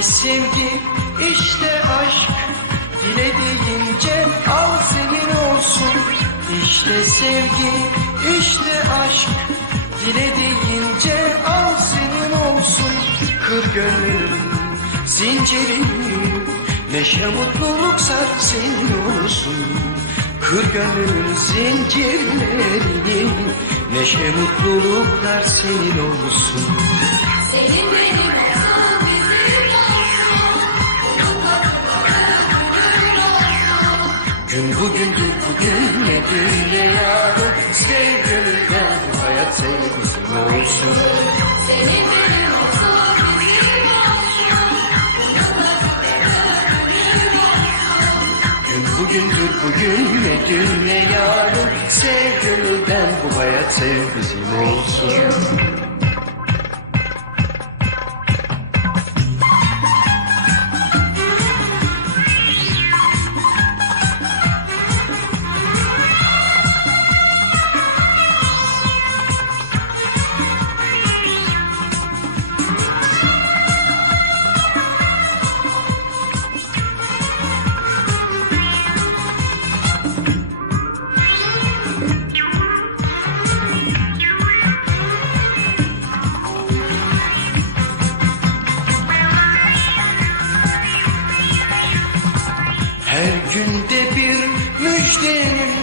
İşte sevgi, işte aşk. Dilediğince al senin olsun. İşte sevgi, işte aşk. Dilediğince al senin olsun. Kır gönlüm zincirini Neşe mutluluk sar senin olsun. Kır gönlümün zincirlerini Neşe mutluluklar senin olsun. Senin benim bugün ne dün ne yarın Sev gönülden bu hayat sevgisi olsun Senin benim olsun. Bizim olsun. Gün bugündür bugün ne dün ne yarın Sev gönülden bu hayat sev bizim olsun günde bir müjdenin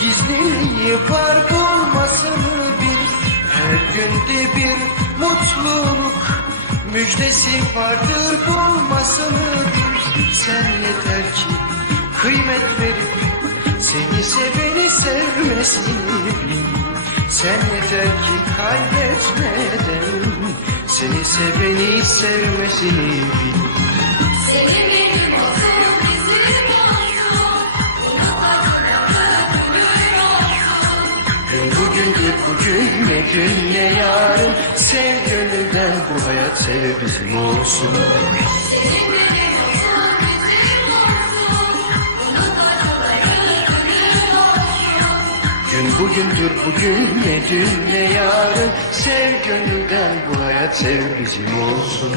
gizliliği var bulmasını bil. Her günde bir mutluluk müjdesi vardır bulmasını bil. Sen yeter ki kıymet verip seni seveni sevmesini bil. Sen yeter ki kaybetmeden seni seveni sevmesini bil. Senin bugün ne gün ne yarın Sev gönülden bu hayat sev bizim olsun. Gün bugündür bugün ne dün ne yarın Sev gönülden bu hayat sev bizim olsun